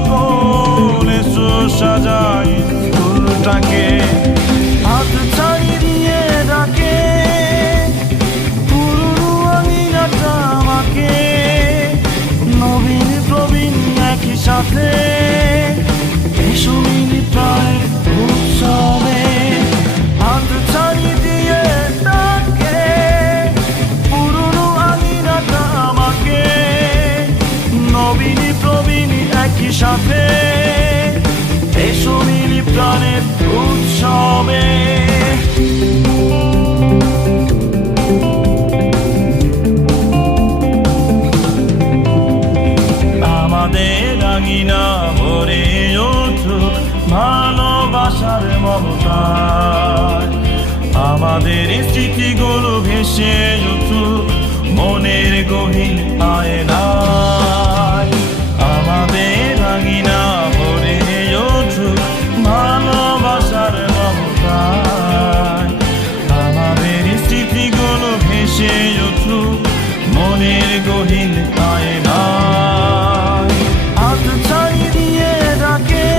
সকল এসো সাজাই স্কুলটাকে, হাত ছাড়ি দিয়ে ডাকে পুরনো আঙিনাটা আমাকে, নবীন প্রবীণ একই সাথে এসো মিলি প্রাণের উৎসবে। হাত ছাড়ি দিয়ে ডাকে পুরনো আঙিনাটা আমাকে, নবীন প্রবীণ একই সাথে এসো মিলি প্রাণের উৎসবে। আমাদের আঙিনা ভরে উঠুক ভালোবাসার মমতায়, আমাদের স্মৃতিগুলো ভেসে উঠুক মনের গহীন আয়নায়। আমাদের আঙিনা ভরে উঠুক ভালোবাসার মমতায়, আমাদের স্মৃতিগুলো ভেসে উঠুক মনের গহীন আয়নায়। হাত ছাড়ি দিয়ে ডাকে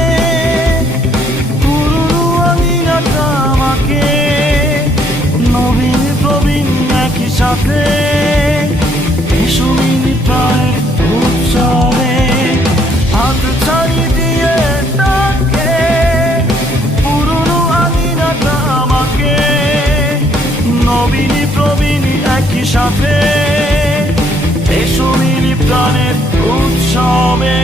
পুরনো আঙিনাটা আমাকে, নবীন প্রবীণ একই সাথে এসো মিলি প্রাণের উৎসবে। হাত ছাড়ি দিয়ে ডাকে পুরনো আঙিনাটা আমাকে, নবীন প্রবীণ একই সাথে এসো মিলি প্রাণের উৎসবে।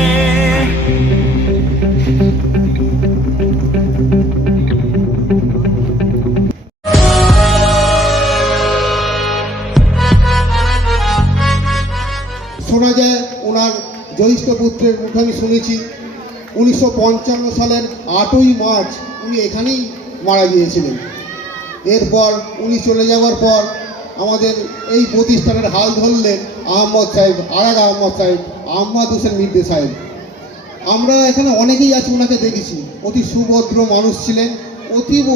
শোনা যায় ওনার জ্যৈষ্ঠ পুত্রের মুখে আমি শুনেছি 1955 সালের 8ই মার্চ উনি এখানেই মারা গিয়েছিলেন। এরপর উনি চলে যাওয়ার পর আমাদের এই প্রতিষ্ঠানের হাল ধরলেন আহমদ সাহেব, আরাগ আহমদ সাহেব, আহমদ হোসেন মির্জা সাহেব। আমরা এখানে অনেকেই আছি, ওনাকে দেখেছি। অতি সুভদ্র মানুষ ছিলেন, অতীব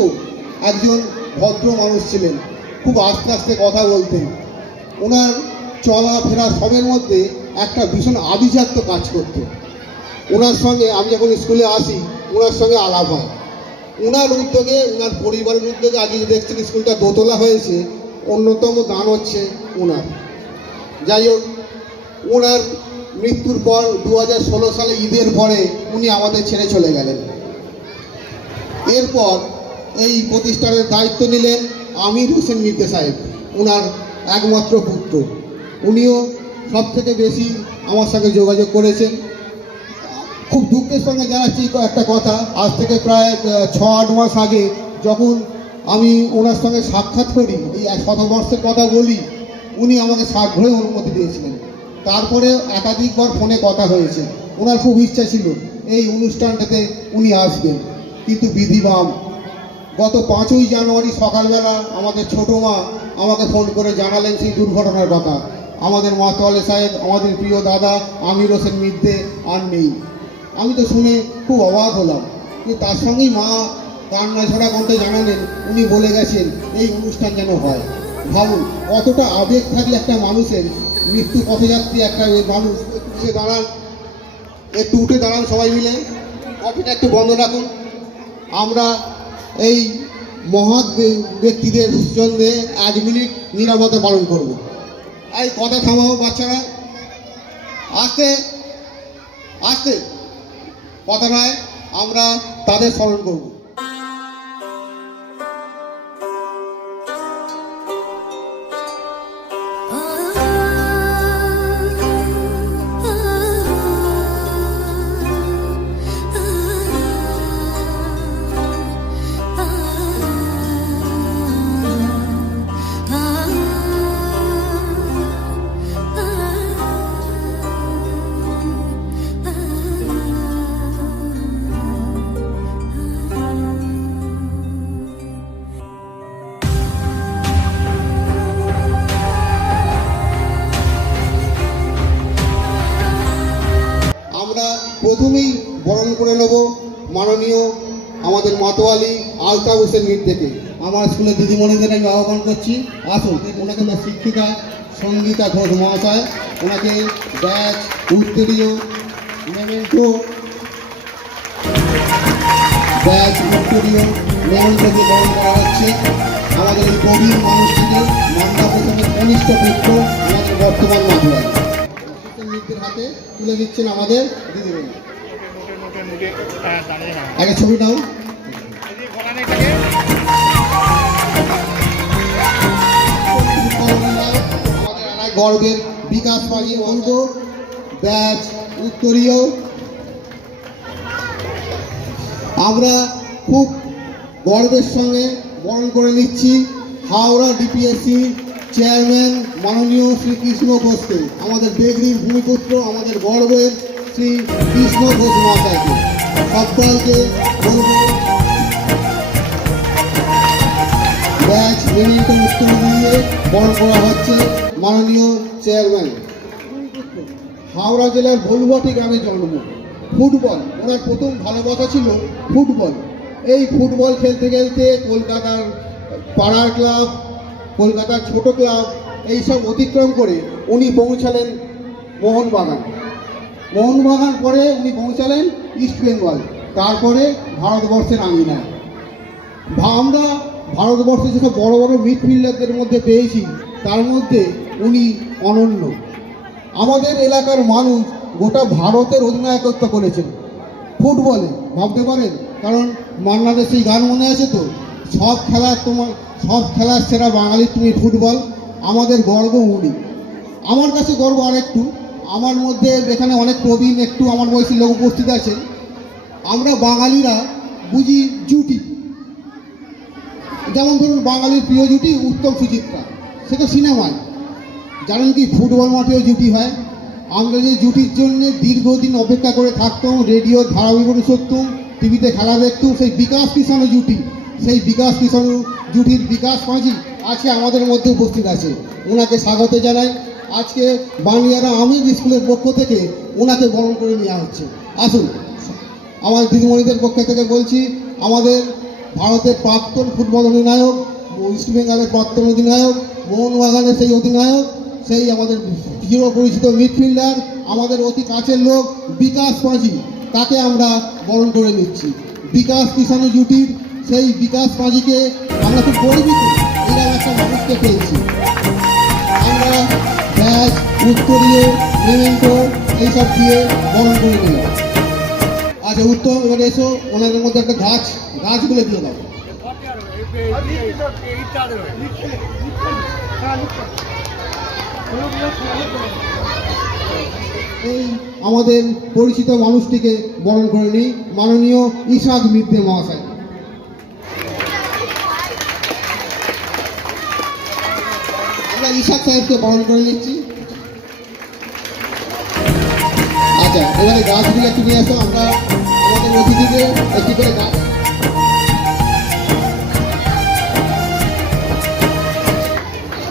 একজন ভদ্র মানুষ ছিলেন, খুব আস্তে আস্তে কথা বলতেন। ওনার চলাফেরা সবের মধ্যে একটা ভীষণ আভিজাত্য কাজ করত। ওনার সঙ্গে আমি যখন স্কুলে আসি ওনার সঙ্গে আলাপ হয়। ওনার উদ্যোগে, ওনার পরিবারের উদ্যোগে আজকে দেখছেন স্কুলটা দোতলা হয়েছে, অন্যতম দান হচ্ছে ওনার। যাই হোক, ওনার মৃত্যুর পর 2016 সালে ঈদের পরে উনি আমাদের ছেড়ে চলে গেলেন। এরপর এই প্রতিষ্ঠানের দায়িত্ব নিলেন আমির হোসেন মির্জা সাহেব, ওনার একমাত্র পুত্র। উনিও সব থেকে বেশি আমার সঙ্গে যোগাযোগ করেছেন। খুব দুঃখের সঙ্গে জানাচ্ছি একটা কথা, আজ থেকে প্রায় 6-8 মাস আগে যখন আমি ওনার সঙ্গে সাক্ষাৎ করি, এই 100 কথা বলি, উনি আমাকে সাগ্রহে অনুমতি দিয়েছিলেন। তারপরে একাধিকবার ফোনে কথা হয়েছে। ওনার খুব ইচ্ছা ছিল এই অনুষ্ঠানটাতে উনি আসবেন, কিন্তু বিধিবাম গত 5ই জানুয়ারি সকালবেলা আমাদের ছোটো মা আমাকে ফোন করে জানালেন সেই দুর্ঘটনার কথা। আমাদের মাতোয়ালে সাহেব, আমাদের প্রিয় দাদা আমির হোসেন মির্জা আর নেই। আমি তো শুনে খুব অবাক হলাম, কিন্তু তার সঙ্গেই মা কান্না ছড়া কণ্ঠে জানালেন উনি বলে গেছেন এই অনুষ্ঠান যেন হয়। ভাবুন, কতটা আবেগ থাকলে একটা মানুষের মৃত্যু পথযাত্রী একটা মানুষ। উঠে দাঁড়ান, একটু উঠে দাঁড়ান সবাই মিলে, কফিটা একটু বন্ধ রাখুন। আমরা এই মহৎ ব্যক্তিদের জন্য 1 মিনিট নীরবতা পালন করব। এই কথা থামাও বাচ্চারা, আস্তে আস্তে, কথা নয়, আমরা তাদের স্মরণ করব। প্রথমেই বরণ করে নেব মাননীয় আমাদের মাতোয়ালি আলতাফ হোসেন মির্জাকে। আমার স্কুলের দিদিমণিদের আমি আহ্বান করছি, আসুন। ওনাকে আমার শিক্ষিকা সঙ্গীতা ঘোষ মহাশয়, ওনাকে ব্যাচ, উত্তরীয়, মেমেন্টো ব্যাচ উত্তরীয় মেয়র থেকে বরণ করা হচ্ছে আমাদের এই প্রবীণ মানুষটিকে মান্না প্রথমের কনিষ্ঠ পুত্র আমাদের বর্তমান মাধুরাই মিত্রের হাতে তুলে দিচ্ছেন আমাদের দিদিমণি। আগে ছবি নাও। আমাদের আর এক গর্বের বিকাশ পাজি অঙ্গ ব্যাচ উত্তরীয়। আমরা খুব গর্বের সঙ্গে বরণ করে নিচ্ছি হাওড়া ডিপিএসসি চেয়ারম্যান মাননীয় শ্রী কৃষ্ণ ঘোষকে, আমাদের বেগরির ভূমিপুত্র, আমাদের গর্বের শ্রী কৃষ্ণ ঘোষ মহাশয়কে। সকলকে বলবো ব্যাচ মেমেন্টো উত্তর দিয়ে বরণ করা হচ্ছে মাননীয় চেয়ারম্যান। হাওড়া জেলার ভলুয়াটি গ্রামে জন্ম। ফুটবল ওনার প্রথম ভালোবাসা ছিল ফুটবল। এই ফুটবল খেলতে খেলতে কলকাতার পাড়ার ক্লাব, কলকাতার ছোট ক্লাব এইসব অতিক্রম করে উনি পৌঁছালেন মোহনবাগান। মোহনবাগান পরে উনি পৌঁছালেন ইস্ট বেঙ্গল, তারপরে ভারতবর্ষের আঙিনায়। আমরা ভারতবর্ষে যেসব বড় বড় মিডফিল্ডারদের মধ্যে পেয়েছি তার মধ্যে উনি অনন্য। আমাদের এলাকার মানুষ গোটা ভারতের অধিনায়কত্ব করেছেন ফুটবলে, ভাবতে পারেন। কারণ মান্নাদের সেই গান মনে আছে তো, সব খেলার সেরা বাঙালি তুমি ফুটবল, আমাদের গর্ব উনি। আমার কাছে গর্ব আরেকটু, আমার মধ্যে এখানে অনেক প্রবীণ একটু আমার বয়সী লোক উপস্থিত আছেন। আমরা বাঙালিরা বুঝি জুটি, যেমন ধরুন বাঙালির প্রিয় জুটি উত্তম সুচিত্রা, সেটা সিনেমায়। জানেন কি ফুটবল মাঠেও জুটি হয়। আমরা যে জুটির জন্য দীর্ঘদিন অপেক্ষা করে থাকতাম, রেডিও ধারাবিবরণ শুনতাম, টিভিতে খেলা দেখতাম, সেই বিকাশ কিষাণু জুটি, সেই বিকাশ কিষাণু জুটির বিকাশ পাঁজি আজকে আমাদের মধ্যে উপস্থিত আছে। ওনাকে স্বাগত জানাই। আজকে বাংলিয়ারা আমির স্কুলের পক্ষ থেকে ওনাকে বরণ করে নেওয়া হচ্ছে। আসুন, আমার দিদিমণিদের পক্ষ থেকে বলছি, আমাদের ভারতের প্রাক্তন ফুটবল অধিনায়ক, ইস্ট বেঙ্গলের প্রাক্তন অধিনায়ক, মোহনবাগানের সেই অধিনায়ক, সেই আমাদের চির পরিচিত মিডফিল্ডার, আমাদের অতি কাছের লোক বিকাশ পাঁজি, তাকে আমরা বরণ করে নিচ্ছি। বিকাশ কিষাণু জুটির সেই বিকাশ পাঁজিকে আমরা খুব গর্বিত, এরকম একটা মানুষকে পেয়েছি। আমরা ব্যাচ উত্তরীয় মেমেন্টো এইসব দিয়ে বরণ করে নিলাম। আচ্ছা উত্তম, এবার এসো, ওনাদের মধ্যে একটা গাছগুলো দিয়ে দাও। এই আমাদের পরিচিত মানুষটিকে বরণ করে নিই, মাননীয় ইশাক মিত্রে মহাশয়। আমরা ইশাক সাহেবকে বরণ করে নিচ্ছি। আচ্ছা, এবারে গাছগুলো একটু নিয়ে আসো। আমরা আমাদের অতিথিকে একটি করে গাছ,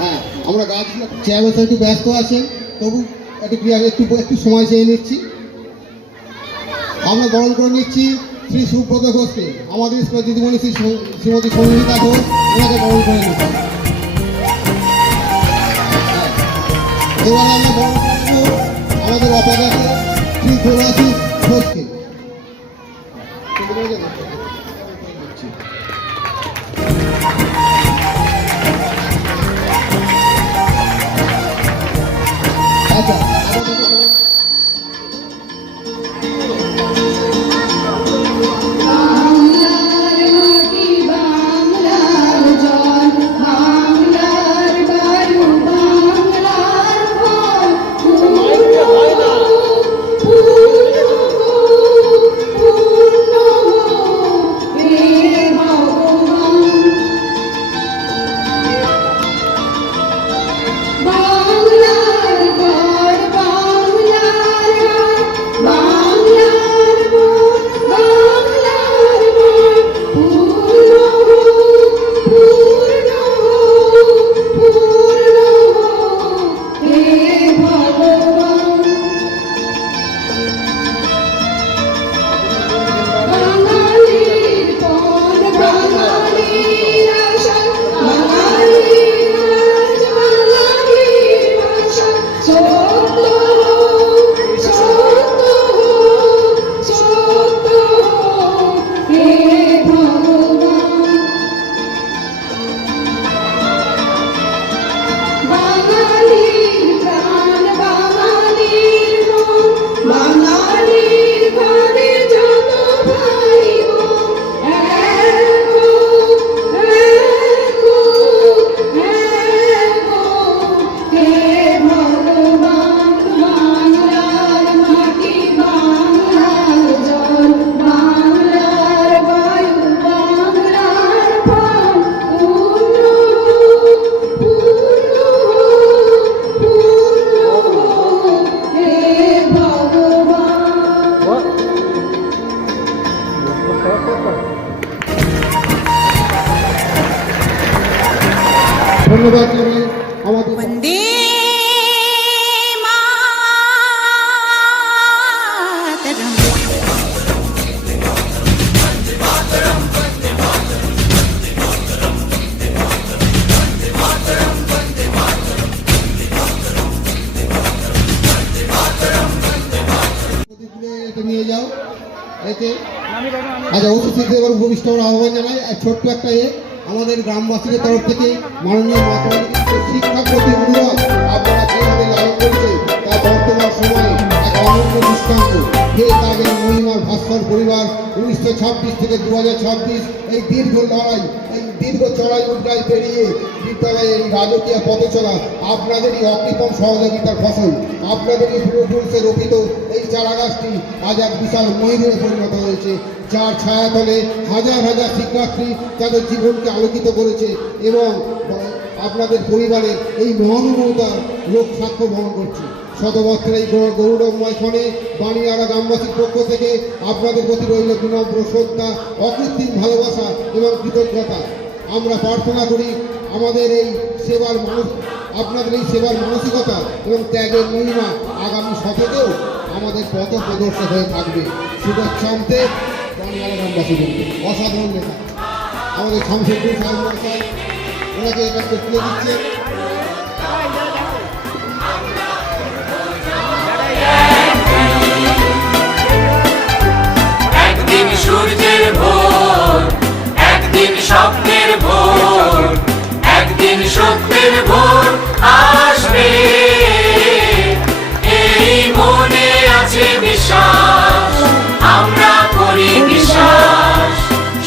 হ্যাঁ আমরা গাছগুলো, চেয়ারম্যান সাহেব একটু ব্যস্ত আছেন, তবু একটু সময় চেয়ে নিচ্ছি। আমরা বরণ করে নিচ্ছি শ্রী সুব্রত ঘোষকে, আমাদের স্কুলের দিদিমণি শ্রীমতী সঙ্গীতা ঘোষ, ওনাকে বরণ করে নিচ্ছি। এবারে আমরা বরণ করব আমাদের অপদাকে শ্রী দেবাশিস ঘোষকে। আচ্ছা, ধন্যবাদ জানাই আমাদের वन्दे मातरम्। এটা নিয়ে যাও এতে আচ্ছা উপস্থিত এবার উপবিষ্ট হওয়ার আহ্বান জানাই ছোট্ট একটা আমাদের গ্রামবাসীদের তরফ থেকে মাননীয় মাতৃ শিক্ষা প্রতি অনুরোধ আপনারা যেভাবে লালন করছে তা বর্তমান সময়ে এক অনন্য দৃষ্টান্ত হে তাদের মহিমার ভাস্কর পরিবার 1926 থেকে 2026 এই দীর্ঘ লড়াই এই দীর্ঘ চড়াই উদ্রাই পেরিয়ে বিদ্যালয়ে এই রাজকীয় পথে চলা আপনাদেরই অকৃপণ সহযোগিতার ফসল আপনাদেরই পূর্বপুরুষে রোপিত এই চারা গাছটি আজ এক বিশাল ময়ূরে পরিণত হয়েছে যার ছায়াতলে হাজার হাজার শিক্ষার্থী তাদের জীবনকে আলোকিত করেছে এবং আপনাদের পরিবারের এই মহানুভবতার লোক সাক্ষ্য বহন করছে শতবর্ষের এই গৌরবময় ক্ষণে বাণিয়ারা গ্রামবাসীর পক্ষ থেকে আপনাদের প্রতি রইল বিনম্র শ্রদ্ধা অকৃত্রিম ভালোবাসা এবং কৃতজ্ঞতা আমরা প্রার্থনা করি আমাদের এই সেবার আপনাদের এই সেবার মানসিকতা এবং ত্যাগের মহিমা আগামী শতকেও আমাদের পথ প্রদর্শক হয়ে থাকবে শুভেচ্ছা আনতে বাণিয়ারা গ্রামবাসীদেরকে অসাধারণ নেতা আমাদের শামসুদ্দিন সাহেব মহাশয় ওনাকে এখানে তুলে দিচ্ছে একদিন সূর্যের ভোর একদিন স্বপ্নের ভোর একদিন সত্যের ভোর আসবে এই মনে আছে বিশ্বাস আমরা করি বিশ্বাস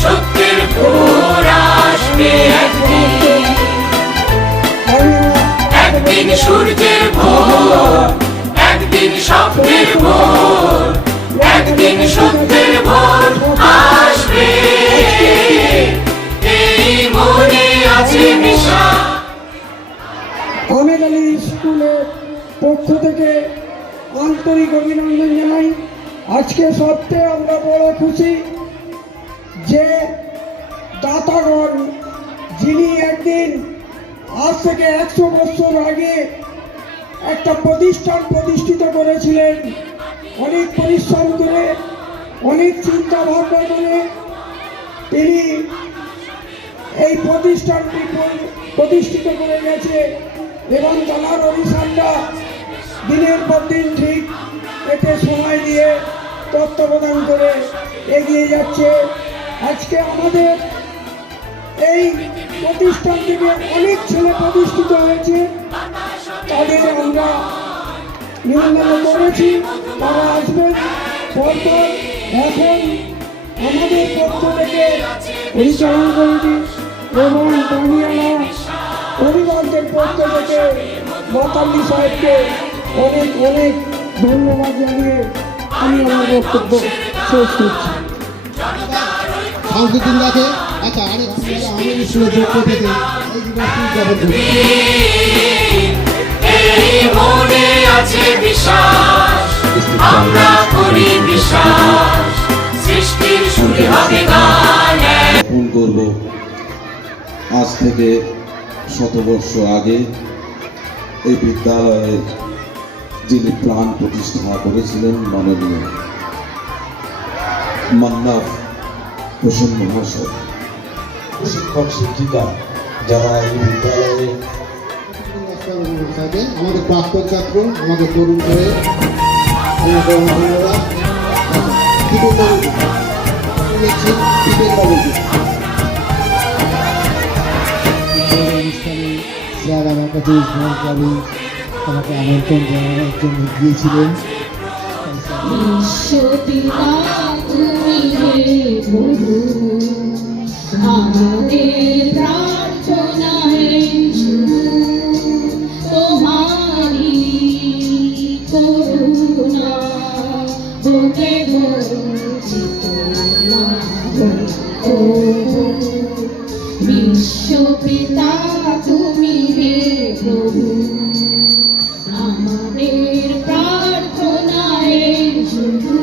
সত্যের ভোর আসবে একদিন একদিন সূর্যের ভোর একদিন স্বপ্নের ভোর একদিন সত্যের ভোর আসবে এই মনে আছে বিশ্বাস আহমেদ আলী স্কুলের পক্ষ থেকে আন্তরিক অভিনন্দন জানাই আজকে সপ্তাহে আমরা বড় খুশি যে দাতাগণ যিনি একদিন আজ থেকে 100 বছর আগে একটা প্রতিষ্ঠান প্রতিষ্ঠিত করেছিলেন অনেক পরিশ্রম করে অনেক চিন্তা ভাবনা করে তিনি এই প্রতিষ্ঠানটি প্রতিষ্ঠিত করে গেছে এবং তার অভিযানটা দিনের পর দিন ঠিক এতে সময় দিয়ে তত্ত্বাবধান করে এগিয়ে যাচ্ছে আজকে আমাদের এই প্রতিষ্ঠান থেকে অনেক ছেলে প্রতিষ্ঠিত হয়েছে তাদের আমরা নিমন্ত্রণ করেছি তারা আসবেন পরপর এখন আমাদের পক্ষ থেকে পরিচালনা কমিটি এবং বাণিয়ারা পরিবারদের পক্ষ থেকে মাতাল্লি সাহেবকে অনেক অনেক ধন্যবাদ জানিয়ে আমি আমার বক্তব্য শেষ করছি শামসুদ্দিন দাকে আচ্ছা আরেক আহমেদ স্কুলের পক্ষ থেকে এই দিবসটি উদযাপন করছি এই মনে আছে বিশ্বাস আমরা করি বিশ্বাস সৃষ্টির সুরে হবে গান জ্ঞাপন করব আজ থেকে 100 বর্ষ আগে এই বিদ্যালয়ে যিনি প্রাণ প্রতিষ্ঠা করেছিলেন মাননীয় মান্নাফ হোসেন মহাশয় শিক্ষক শিক্ষিকা যারা এই বিদ্যালয়ে আমাদের প্রাক্তন ছাত্র আমাদের তরুণ হয়ে আমাদের ধন্যবাদ অনুষ্ঠানে স্যার আমার কাছে সহকারী আমাকে আমন্ত্রণ জানানোর জন্য গিয়েছিলেন বিশ্বপিতা তুমি হে প্রভু আমাদের প্রার্থনা হে শুধু তোমারি করুণা বুকে বঞ্চিত না বিশ্বপিতা তুমি হে প্রভু আমাদের প্রার্থনায় শুধু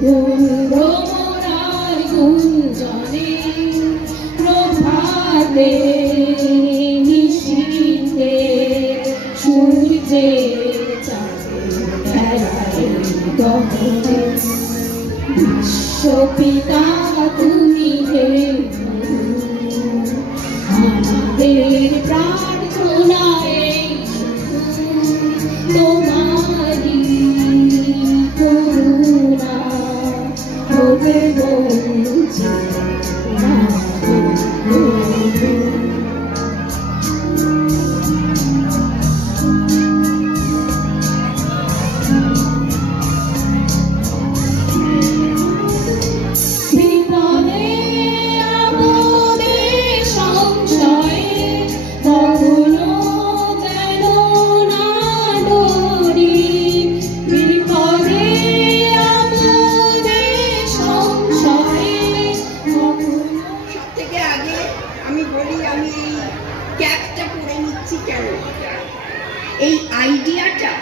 ভ্রমরার গুঞ্জনে প্রভাতে নিশীথে সূর্যে চাঁদে বিশ্বপিতা তুমি হে আমাদের প্রার্থনায় তোমারি করুণা হবে বঞ্চিত না হয়ে। বিপদে আপদে সংশয়ে কখনো যেন না ডরি। বিপদে আপদে সংশয়ে কখনো। সবথেকে আগে আমি বলি, আমি এই ক্যাপটা পরে নিচ্ছি কেন। এই আইডিয়াটা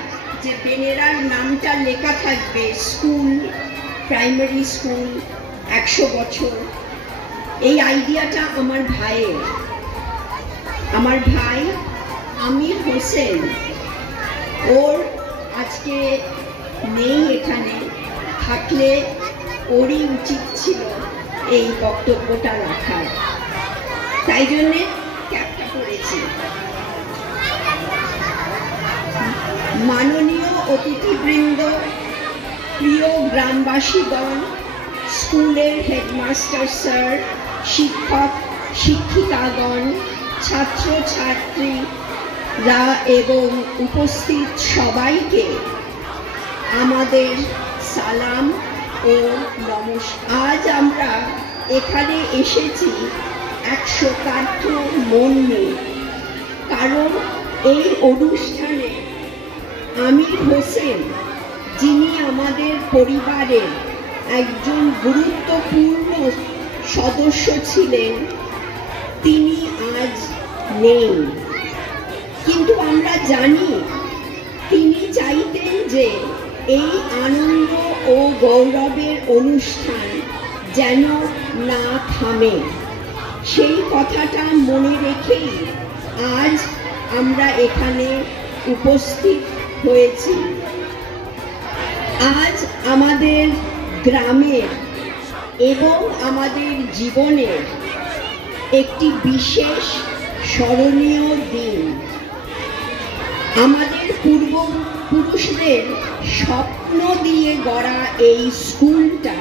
যে বেনেরার নামটা লেখা থাকবে, স্কুল, প্রাইমারি স্কুল 100 বছর, এই আইডিয়াটা আমার ভাইয়ের। আমার ভাই আমির হোসেন, ওর আজকে নেই এখানে, থাকলে ওরই উচিত ছিল এই বক্তব্যটা রাখার, তাই জন্যে ক্যাপটা পরেছি। মাননীয় অতিথিবৃন্দ, প্রিয় গ্রামবাসীগণ, স্কুলের হেডমাস্টার স্যার, শিক্ষক শিক্ষিকাগণ, ছাত্রছাত্রীরা এবং উপস্থিত সবাইকে আমাদের সালাম ও নমস্কার। আজ আমরা এখানে এসেছি 100 মন নিয়ে, কারণ এই অনুষ্ঠানে আমির হোসেন, যিনি আমাদের পরিবারের একজন গুরুত্বপূর্ণ সদস্য ছিলেন, তিনি আজ নেই। কিন্তু আমরা জানি তিনি চাইতেন যে এই আনন্দ ও গৌরবের অনুষ্ঠান যেন না থামে। সেই কথাটা মনে রেখেই আজ আমরা এখানে উপস্থিত হয়েছি। আজ আমাদের গ্রামের এবং আমাদের জীবনের একটি বিশেষ স্মরণীয় দিন। আমাদের পূর্বপুরুষদের স্বপ্ন দিয়ে গড়া এই স্কুলটা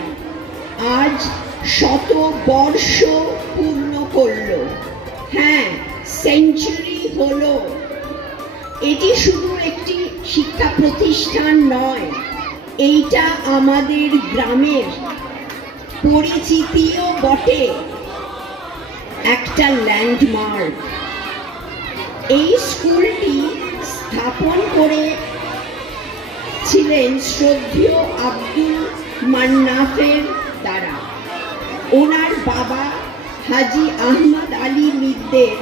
আজ 100 বর্ষ পূর্ণ করল। হ্যাঁ, সেঞ্চুরি হলো। এটি শুধু একটি শিক্ষা প্রতিষ্ঠান নয়, এইটা আমাদের গ্রামের পরিচিতিও বটে, একটা ল্যান্ডমার্ক। এই স্কুলটি স্থাপন করেছিলেন শ্রদ্ধেয় আব্দুল মান্নাফের দ্বারা, ওনার বাবা হাজি আহমদ আলী মিদ্দের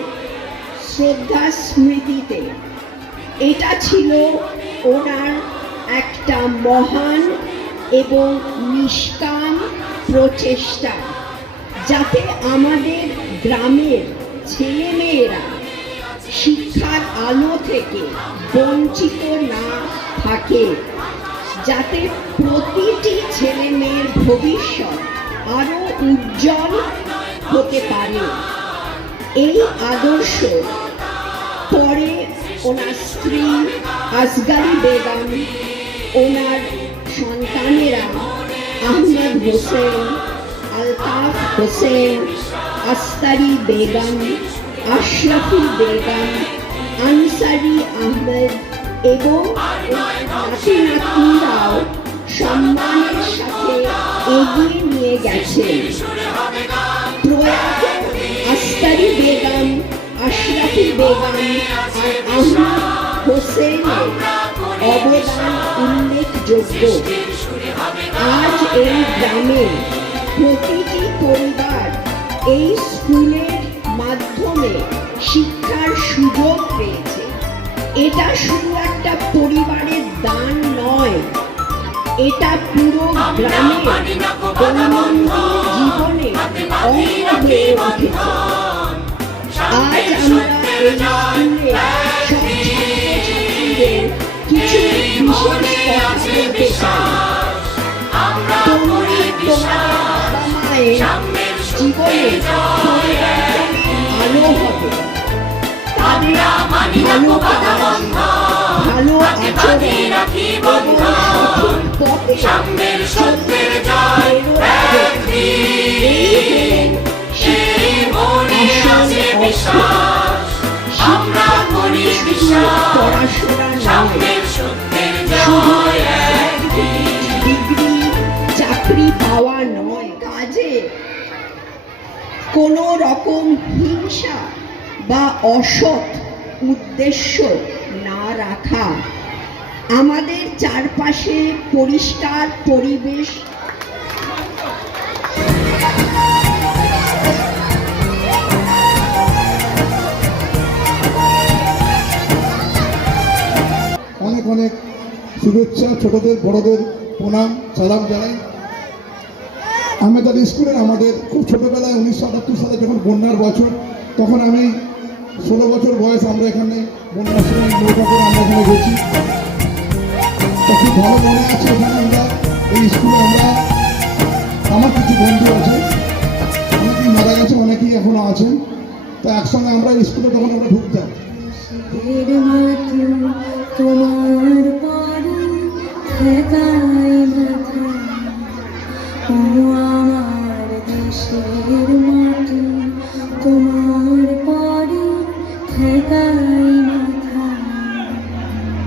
শ্রদ্ধা স্মৃতিতে। এটা ছিল ওনার একটা মহান এবং নিষ্কাম প্রচেষ্টা, যাতে আমাদের গ্রামের ছেলেমেয়েরা শিক্ষার আলো থেকে বঞ্চিত না থাকে, যাতে প্রতিটি ছেলে মেয়ের ভবিষ্যৎ আরো উজ্জ্বল হতে পারে। এই আদর্শ পরে ওনার স্ত্রী আসগারি বেগম, ওনার সন্তানেরা আহমদ হোসেন, আলতাফ হোসেন, আস্তারি বেগম, আশরাফি বেগম, আনসারি আহমেদ এবং নাতি নাতনিরাও সম্মানের সাথে এগিয়ে নিয়ে গেছেন। প্রয়াত আস্তারি বেগম, আশরাফি বেগম আর আহমদ হোসেনের অবদান উল্লেখযোগ্য। আজ এই গ্রামে প্রতিটি পরিবার এই স্কুলের মাধ্যমে শিক্ষার সুযোগ পেয়েছে। এটা শুধু একটা পরিবারের দান নয়, এটা পুরো গ্রামের দৈনন্দিন জীবনে অঙ্গ হয়ে উঠেছে। আজ আমরা এই স্কুলে সব ছাত্রছাত্রীদের কিছু বিশেষ কথা বলতে চাই। তোমরা তোমাদের বাবা মায়ের জীবনে ভালো হবে, তাদের ভালো কাজ, ভালো আচরণ এবং সঠিক পথে এই হলেন শিক্ষার আসল অর্থ। পড়াশোনা নয়, শুধু ডিগ্রি চাকরি পাওয়া নয়, কাজে কোনো রকম হিংসা বা অসৎ উদ্দেশ্য না রাখা, আমাদের চারপাশে পরিষ্কার পরিবেশ অনেক অনেক শুভেচ্ছা, ছোটদের বড়দের প্রণাম সালাম জানাই। আমাদের স্কুলের আমাদের খুব ছোটোবেলায় 1978 সালে যখন বন্যার বছর, তখন আমি 16 বছর বয়স, আমরা এখানে বন্যার সময় নৌকা করে আমরা এখানে গেছি। তো খুব ভালো মনে আছে, এখানে আমরা এই স্কুলে আমার কিছু বন্ধু আছে, অনেকেই মারা গেছে, অনেকেই এখনো আছেন। তো একসঙ্গে আমরা স্কুলে তখন আমরা ঢুকতাম। তোমার পরে ঠেকাই মাথা, ও আমার দেশের মাটি, তোমার পরে ঠেকাই মাথা।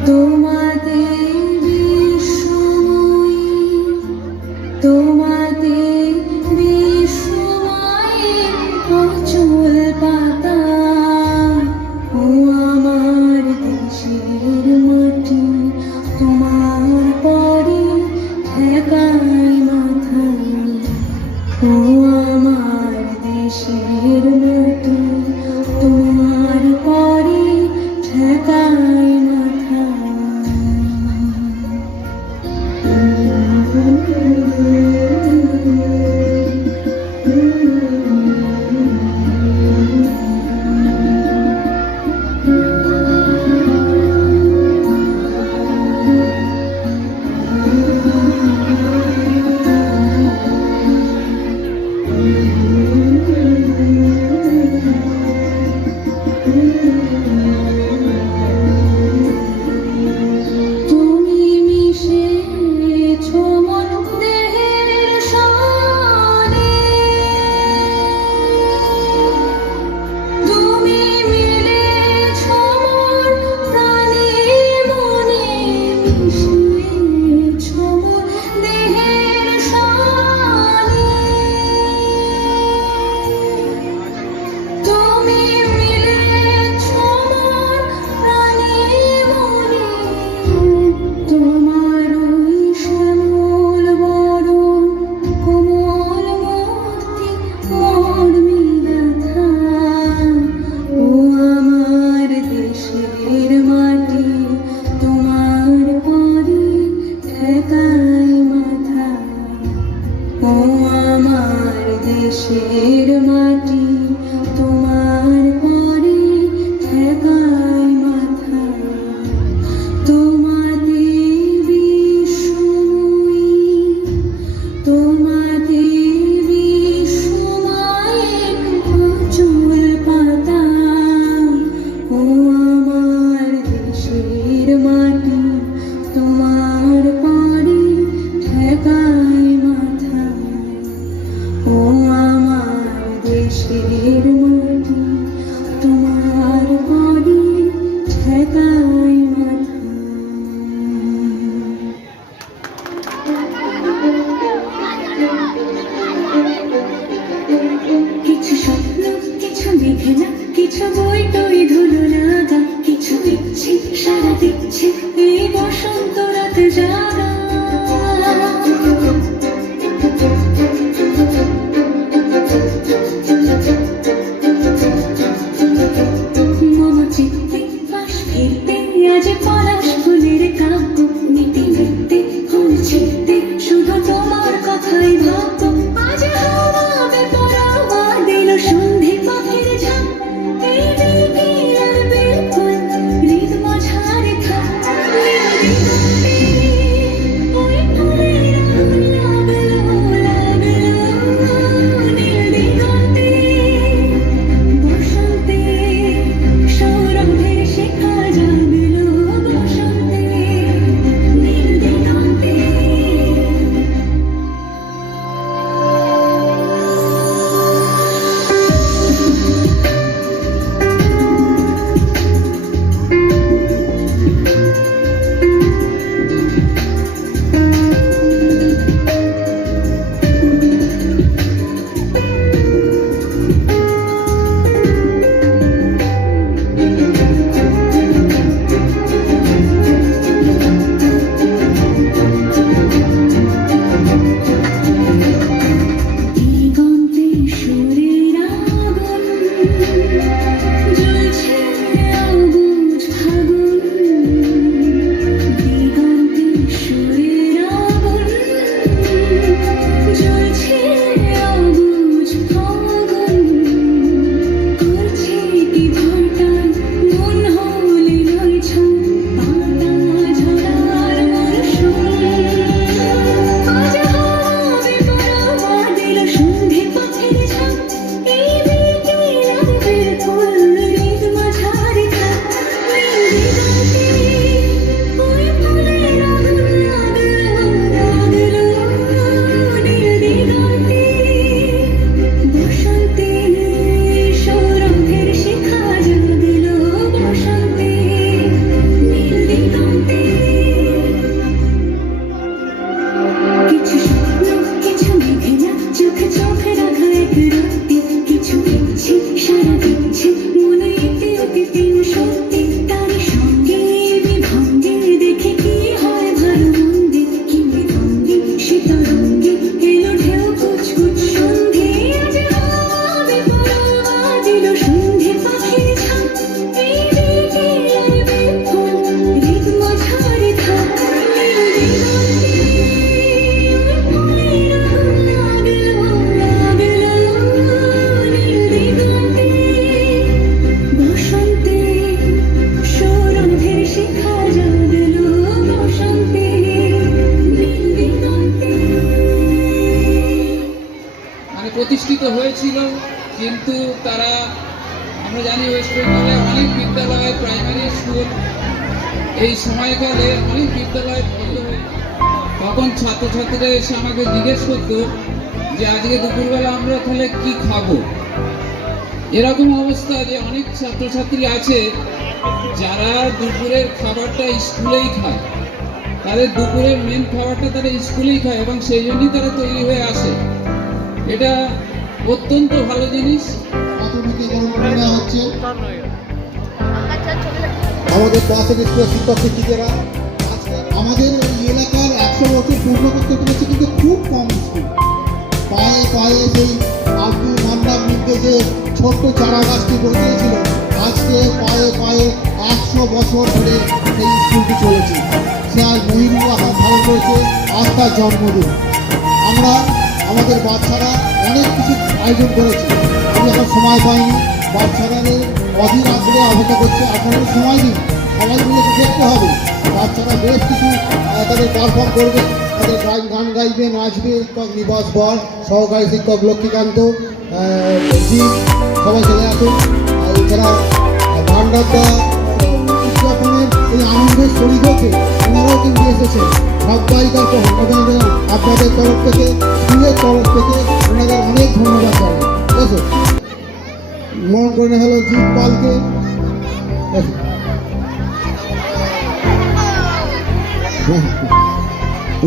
তোমাদের বিশ্বময়ী, তোমাদের বিশ্বময়ী অচল পাতা, ও আমার দেশের মাটি, তোমার পরে ঠেকাই মাথা। ও আমার দেশের মাটি, তোমার পরে ঠেকাই মাথা। তুমি মিশেছ মন দেহের সনে, তুমি মিলেছ মোর প্রাণে মনে, মিশেছ মোর দেহের সনে, তুমি মিলেছ মোর প্রাণে মনে। তোমার ওই শ্যামল বরণ কোমল মূর্তি মোর মিগাথা, ও আমার দেশের মাটি, তোমার পরে ঠেকাই মাথা। ও আমার দেশের মাটি, তোমার পরে ঠেকাই মাথা। তোমাদের বিশ্বময়ী, তোমাদের বিশ্বময়ী অচল পাতা, ও আমার দেশের মাটি, তোমার পরে ঠেকাই মাথা। ও আমার দেশের মাটি, তোমার পরে ঠেকাই মাথা। কিছু স্বপ্ন, কিছু দেখে না, কিছু বই টই ধুলো লাগা, কিছু দিচ্ছে সারা দিচ্ছে এই বসন্ত রাত জাগা। মম চিত্তে বাস ফিরতে আজ পলাশ ফুলের কাব্য, নিতে নিতে হয়েছে কিন্তু তারা, আমরা জানি ওয়েস্ট বেঙ্গলে অনেক বিদ্যালয়, প্রাইমারি স্কুল এই সময়কালে অনেক বিদ্যালয় বন্ধ হয়ে, তখন ছাত্রছাত্রীরা এসে আমাকে জিজ্ঞেস করতো যে আজকে দুপুরবেলা আমরা তাহলে কি খাবো। এরকম অবস্থা যে অনেক ছাত্রছাত্রী আছে যারা দুপুরের খাবারটা স্কুলেই খায়, তাদের দুপুরের মেন খাবারটা তারা স্কুলেই খায় এবং সেই জন্যই তারা তৈরি হয়ে আসে। এটা অত্যন্ত ভালো জিনিস। প্রাথমিকীকরণ করে নেওয়া হচ্ছে। আমাদের পাশের স্কুলের শিক্ষক শিক্ষিকারা আমাদের এই এলাকার 100 বছর পূর্ণ করতে পেরেছে, কিন্তু খুব কম স্কুল। পায়ে পায়ে সেই আব্দুল মান্নান মিন্টে যে ছোট্ট চারা গাছটি বসিয়েছিল, আজকে পায়ে পায়ে 100 বছর ধরে সেই স্কুলটি চলেছে। সে আজ মহিলা এখন ভালো করেছে, আজ তার জন্মদিন। আমরা আমাদের বাচ্চারা অনেক কিছু আয়োজন করেছি, আমি এখন সময় পাইনি। বাচ্চাদের অধীর আগ্রহে অপেক্ষা করছে, আপনাদের সময় দিন, সবাই মিলে দেখতে হবে। বাচ্চারা বেশ কিছু তাদের পারফর্ম করবে, তাদের গান গাইবে, নাচবে। শিক্ষক নিবাস বর, সহকারী শিক্ষক লক্ষ্মীকান্ত জি, সবাই চলে আসুন। এছাড়া ভান্ডারদা উদযাপনের এই আনন্দের শরীর হচ্ছে, ওনারাও কিন্তু এসেছেন। সবাইকার ধন্যবাদ আপনাদের তরফ থেকে, স্কুলের তরফ থেকে ওনাদের অনেক ধন্যবাদ জানাই। এসো, মন করে হলো জিৎ পালকে।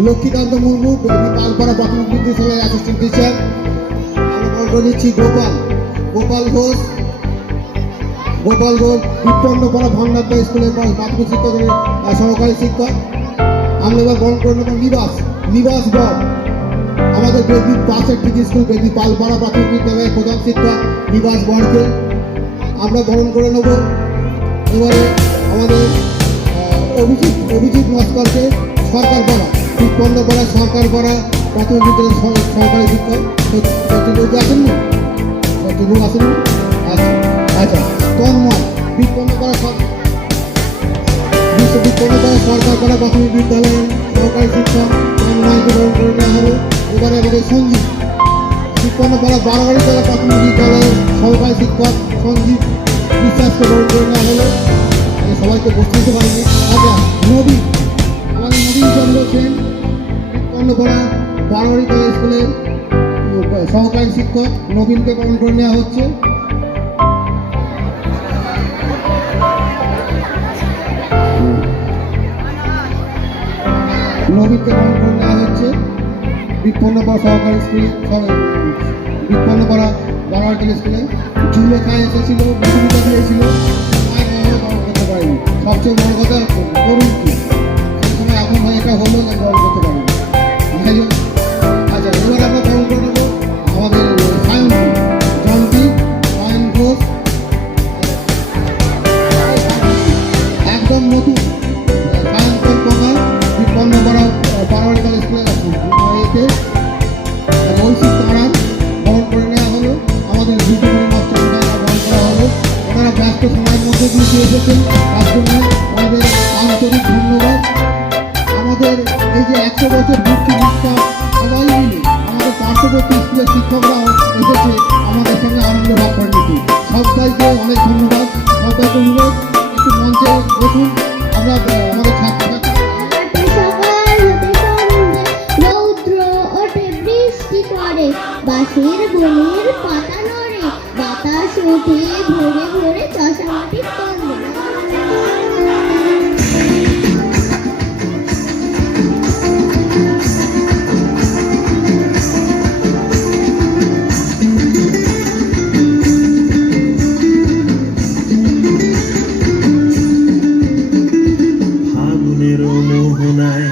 লক্ষ্মীকান্ত মুর্মু, পালপাড়া প্রাথমিক বিদ্যালয়ের অ্যাসিস্ট্যান্ট টিচার। আমরা মন করে নিচ্ছি গোপাল ঘোষ, বিপন্নপাড়া ভান্ডারদা স্কুলের প্রাথমিক শিক্ষকের সহকারী শিক্ষক। আমরা এবার বরণ করে নেব নিবাস বর, আমাদের বেদবির পাশের টিকি স্কুল বেদবি পালপাড়া প্রাথমিক বিদ্যালয়ের প্রধান শিক্ষক নিবাস বরকে আমরা বরণ করে নেব। এবারে আমাদের অভিজিৎ নস্করকে সরকারপাড়া, বিপন্নপাড়া সরকারপাড়া প্রাথমিক বিদ্যালয়ের সহকারী শিক্ষক। সত্যিলোক আসেননি? সত্যিলোক আসেননি? আচ্ছা, তন্ময়, বিপন্নপাড়া সরকারপাড়া প্রাথমিক বিদ্যালয়ের সহকারী শিক্ষক তন্ময়কে বরণ করে নেওয়া হবে। এবারে আমাদের সঞ্জীব, বিপন্নপাড়া বারোয়ারি জেলা প্রাথমিক বিদ্যালয়ের সহকারী শিক্ষক সঞ্জীব বিশ্বাসকে বরণ করে নেওয়া হলো। সবাইকে বসতে পারেনি। আচ্ছা, নবীন, আমাদের নবীন চন্দ্র সেন, বিপন্নপাড়া বারোয়ারি জেলা স্কুলের সহকারী শিক্ষক নবীনকে বরণ করে নেওয়া হচ্ছে। নবীনকে বরণ করে নেওয়া হচ্ছে। বিপন্নপাড়া সহকারী স্কুলে, বিপন্নপাড়া বারোয়ারি স্কুলে জুলেখা এসেছিল, ভূমিকা দিয়েছিল, বরণ করতে পারেনি। সবচেয়ে বড় কথা করুন কি সেই সময় এখন হয় এটা হলো যে বরণ করতে পারেনি। আচ্ছা, এবার আমরা বরণ করে নেবো আমাদের সায়ন ঘোষ, একদম নতুন সায়ন্তন কঙ্গাল, বিপন্নপাড়া বারোয়ারি স্কুলের এতে ঐশিক তাঁরান বরণ করে নেওয়া হলো। আমাদের বিদ্যুৎ মাস্টার বরণ করা হলো। ওনারা ব্যস্ত সময়ের মধ্যে দিয়ে এসেছেন, তার জন্য আমাদের আন্তরিক ধন্যবাদ। আমাদের এই যে 100 বছর ভর্তি শিক্ষা, সবাই মিলে আমাদের পার্শ্ববর্তী স্কুলের শিক্ষকরাও এসেছে আমাদের সঙ্গে আনন্দ ভাগ করে নিতে। সবাইকে অনেক ধন্যবাদ। সবাইকে অনুরোধ একটু মঞ্চে বসুন। আমরা আমাদের ছাত্রছাত্রী বাঁশের বনের পাতা নড়ে, বাতাস ওঠে ভোরে ভোরে চষা মাটির তলে। ফাগুনের মোহনায়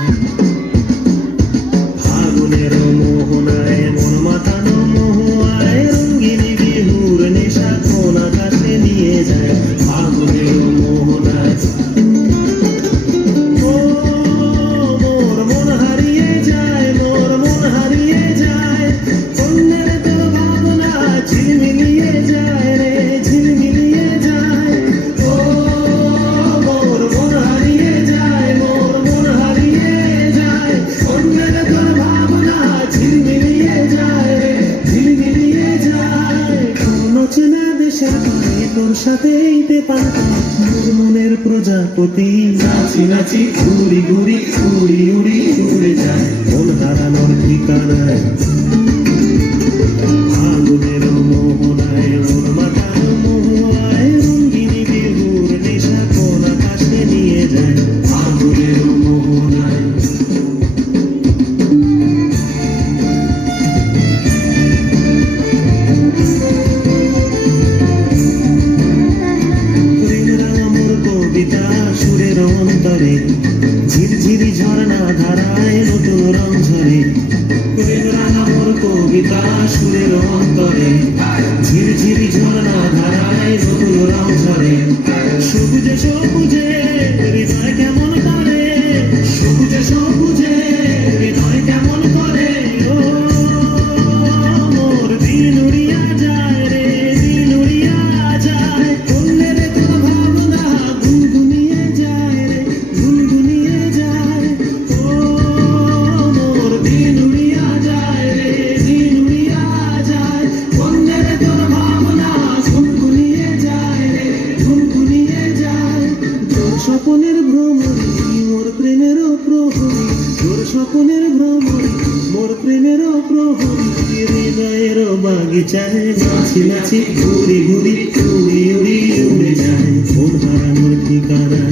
মন মাতানো মোহায় রঙ্গিনী বিহুর নেশা কোন আকাশে নিয়ে যায়। ফাগুনের গাছেইতে পাতা মোর মনের প্রজাপতি নাচি নাচি ঘুরি ঘুরি উড়ি উড়ি উড়ে যায় মন হারানোর ঠিকানায় আগুনের মোহনায় ওর মাথার মোহনায় রঙ্গিনী বিহুর নেশা কোন আকাশে নিয়ে যায় আগুনের মোহনায় কবিতা সুরের অন্তরে ঝিরঝিরি ঝর্ণা ধারায় নতুন রং ঝরে মোর কবিতা সুরের অন্তরে ঝিরঝিরি ঝর্ণা ধারায় নতুন রং ঝরে সবুজে সবুজে হৃদয় কেমন করে সবুজে সবুজে হৃদয় কেমন করে ও মোর দিন উড়িয়া যায় রে দিন উড়িয়া যায় অন্যের তোর ভাবনা গুনগুনিয়ে যায় রে গুনগুনিয়ে যায় ও মোর দিন উড়িয়া যায় রে দিন উড়িয়া যায় অন্যের তোর ভাবনা গুনগুনিয়ে যায় রে গুনগুনিয়ে যায় তোর স্বপনের ভ্রমণী মোর প্রেমের প্রহরী তোর স্বপনের ভ্রমণী মোর প্রেমের প্রহরী হৃদয়ের বাগিচায় নাচি নাচি ঘুরি ঘুরি উড়ি উড়ি উড়ে যায় মন হারানোর ঠিকানা